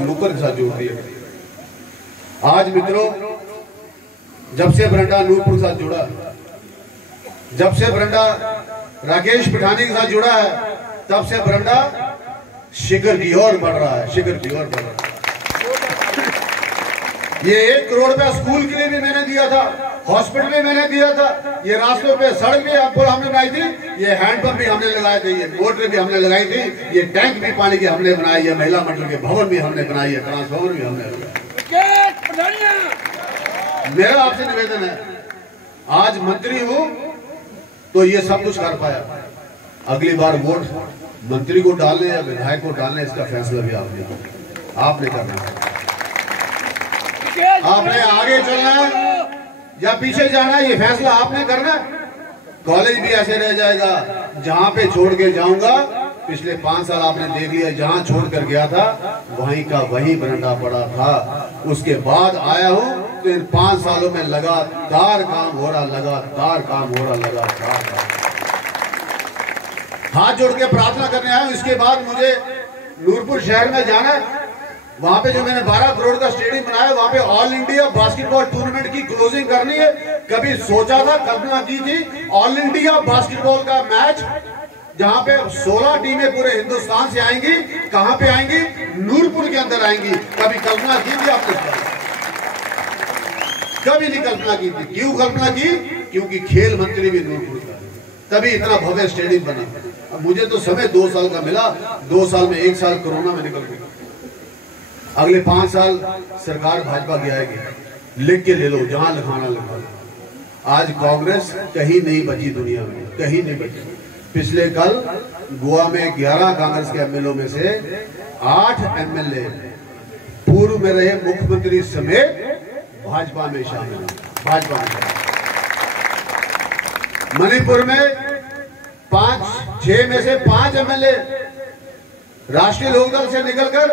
नूपुर के साथ जोड़ दिया। आज मित्रों, जब से बरंडा नूपुर के साथ जुड़ा, जब से बरंडा राकेश पठानी के साथ जुड़ा है, तब से बरंडा शिखर की ओर बढ़ रहा है, शिखर की ओर बढ़ रहा है। ये 1 करोड़ रुपया स्कूल के लिए भी मैंने दिया था, हॉस्पिटल में मैंने दिया था, ये रास्तों पे सड़क भी आपको हमने बनाई थी, ये हैंडपंप भी हमने लगाए थे, ये मोटर भी हमने लगाई थी, ये टैंक भी पानी के हमने बनाए, ये महिला मंडल के भवन भी हमने बनाई है, ट्रांसफार्मर भी हमने लगाया। मेरा आपसे निवेदन है, आज मंत्री हूं तो ये सब कुछ कर पाया, अगली बार वोट मंत्री को डालने या विधायक को डालने, इसका फैसला भी आपने करना है। आपने आगे चलना है या पीछे जाना है, ये फैसला आपने करना है। कॉलेज भी ऐसे रह जाएगा, जहां पे छोड़ के जाऊंगा, पिछले 5 साल आपने देख लिया, जहां छोड़ कर गया था वहीं का वहीं बरंडा पड़ा था। उसके बाद आया हूं तो इन 5 सालों में लगातार काम हो रहा, लगातार काम हो रहा, लगातार हाथ जोड़ के प्रार्थना करने आया हूं। इसके बाद मुझे नूरपुर शहर में जाना है, वहां पे जो मैंने 12 करोड़ का स्टेडियम बनाया, वहां पे ऑल इंडिया बास्केटबॉल टूर्नामेंट की क्लोजिंग करनी है। कभी सोचा था, कल्पना की थी, ऑल इंडिया बास्केटबॉल का मैच जहां पे 16 टीमें पूरे हिंदुस्तान से आएंगी, कहां पे आएंगी? नूरपुर के अंदर आएंगी। कभी कल्पना की थी आपने? कभी नहीं कल्पना की थी। क्यों कल्पना की? क्योंकि खेल मंत्री भी नूरपुर का, तभी इतना भव्य स्टेडियम बना। अब मुझे तो समय 2 साल का मिला, 2 साल में 1 साल कोरोना में निकल गया, अगले 5 साल सरकार भाजपा की आएगी। लिख के ले लो, जहां लिखाना लिखा लो। आज कांग्रेस कहीं नहीं बची दुनिया में, कहीं नहीं बची। पिछले कल गोवा में 11 कांग्रेस के एमएलए में से 8 एमएलए पूर्व में रहे मुख्यमंत्री समेत भाजपा में शामिल हैं, भाजपा में। मणिपुर में 6 में से 5 एमएलए राष्ट्रीय लोकदल से निकलकर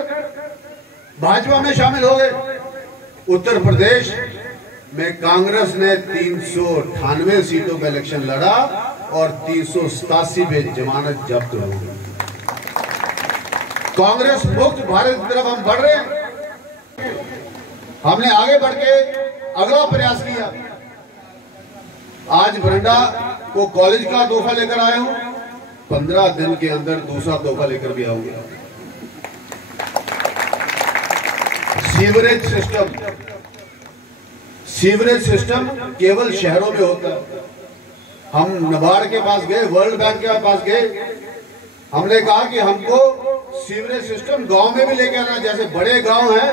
भाजपा में शामिल हो गए। उत्तर प्रदेश में कांग्रेस ने 398 सीटों पर इलेक्शन लड़ा और 387 पे जमानत जब्त हो गई। कांग्रेस मुक्त भारत की तरफ हम बढ़ रहे हैं। हमने आगे बढ़ के अगला प्रयास किया। आज बरंडा को कॉलेज का तोहफा लेकर आया हूं, 15 दिन के अंदर दूसरा तोहफा लेकर भी आऊंगा। सीवरेज सिस्टम केवल शहरों में होता है। हम नबार्ड के पास गए, वर्ल्ड बैंक के पास गए, हमने कहा कि हमको सीवरेज सिस्टम गांव में भी लेके आना। जैसे बड़े गांव हैं,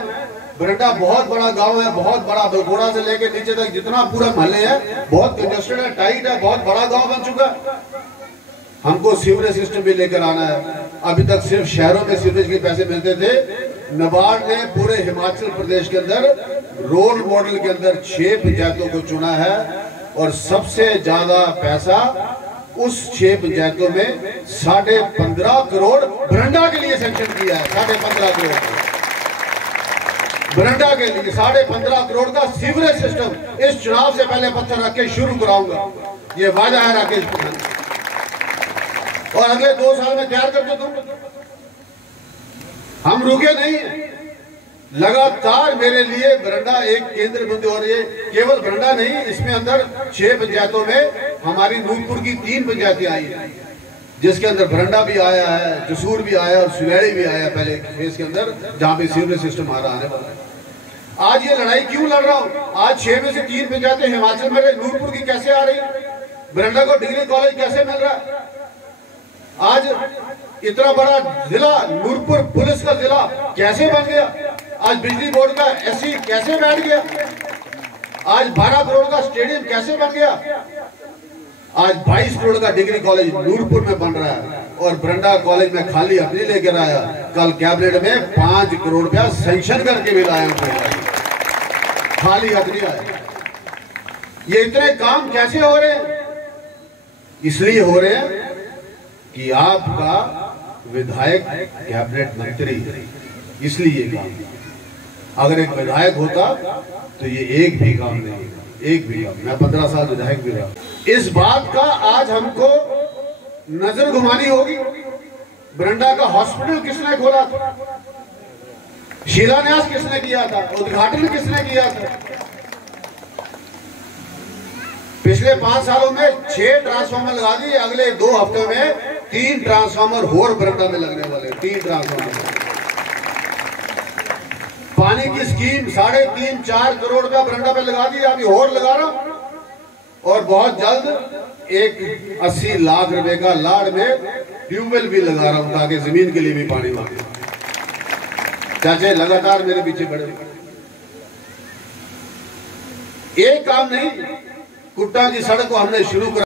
बरंडा बहुत बड़ा गांव है, बहुत बड़ा, बलगोड़ा से लेके नीचे तक जितना पूरा महल्ले है, बहुत कंजेस्टेड है, टाइट है, बहुत बड़ा गांव बन चुका है। हमको सीवरेज सिस्टम भी लेकर आना है। अभी तक सिर्फ शहरों में सीवरेज के पैसे मिलते थे। नबार्ड ने पूरे हिमाचल प्रदेश के अंदर रोल मॉडल के अंदर 6 पंचायतों को चुना है और सबसे ज्यादा पैसा उस 6 पंचायतों में 15.5 करोड़ बरंडा के लिए सैंक्शन किया है। 15.5 करोड़ बरंडा के लिए, 15.5 करोड़ का सीवरेज सिस्टम इस चुनाव से पहले पत्थर रख के शुरू कराऊंगा। ये वादा है राकेश पठानी, और अगले 2 साल में तैयार कर दो तुम। हम रुके नहीं, लगातार मेरे लिए बरंडा एक केंद्र बिंदु। और ये केवल बरंडा नहीं, इसमें अंदर 6 पंचायतों में हमारी नूरपुर की 3 पंचायतें आई हैं, जिसके अंदर बरंडा भी आया है, जसूर भी आया और सुलेड़ी भी आया पहले फेज के अंदर, जहां पे सीवरेज सिस्टम आ रहा है। आज ये लड़ाई क्यों लड़ रहा हूं? आज 6 में से 3 पंचायतें हिमाचल में, नूरपुर की कैसे आ रही? बरंडा को डिग्री कॉलेज कैसे मिल रहा है? आज इतना बड़ा जिला नूरपुर पुलिस का जिला कैसे बन गया? आज बिजली बोर्ड का एससी कैसे बैठ गया? आज 12 करोड़ का स्टेडियम कैसे बन गया? आज 22 करोड़ का डिग्री कॉलेज नूरपुर में बन रहा है और बरंडा कॉलेज में खाली अपनी लेकर आया। कल कैबिनेट में 5 करोड़ रुपया सैंक्शन करके भी लाया, खाली अपनी आया। ये इतने काम कैसे हो रहे हैं? इसलिए हो रहे हैं कि आपका विधायक कैबिनेट मंत्री, इसलिए काम। अगर एक विधायक होता तो ये एक भी काम नहीं, एक भी काम। मैं 15 साल विधायक भी रहा। इस बात का आज हमको नजर घुमानी होगी। बरंडा का हॉस्पिटल किसने खोला था? शिलान्यास किसने किया था? उद्घाटन किसने किया था? पिछले 5 सालों में 6 ट्रांसफार्मर लगा दिए, अगले 2 हफ्तों में 3 ट्रांसफार्मर और बरंडा में लगने वाले। 3 ट्रांसफार्मर। पानी की स्कीम 3.5-4 करोड़ रुपया बरंडा पे लगा दी, अभी और लगा रहा हूं। और बहुत जल्द एक 80 लाख रुपए का लाड़ में ट्यूबवेल भी लगा रहा हूं, ताकि जमीन के लिए भी पानी मांगे। चाचे लगातार मेरे पीछे खड़े। एक काम नहीं, कुट्टा की सड़क को हमने शुरू कर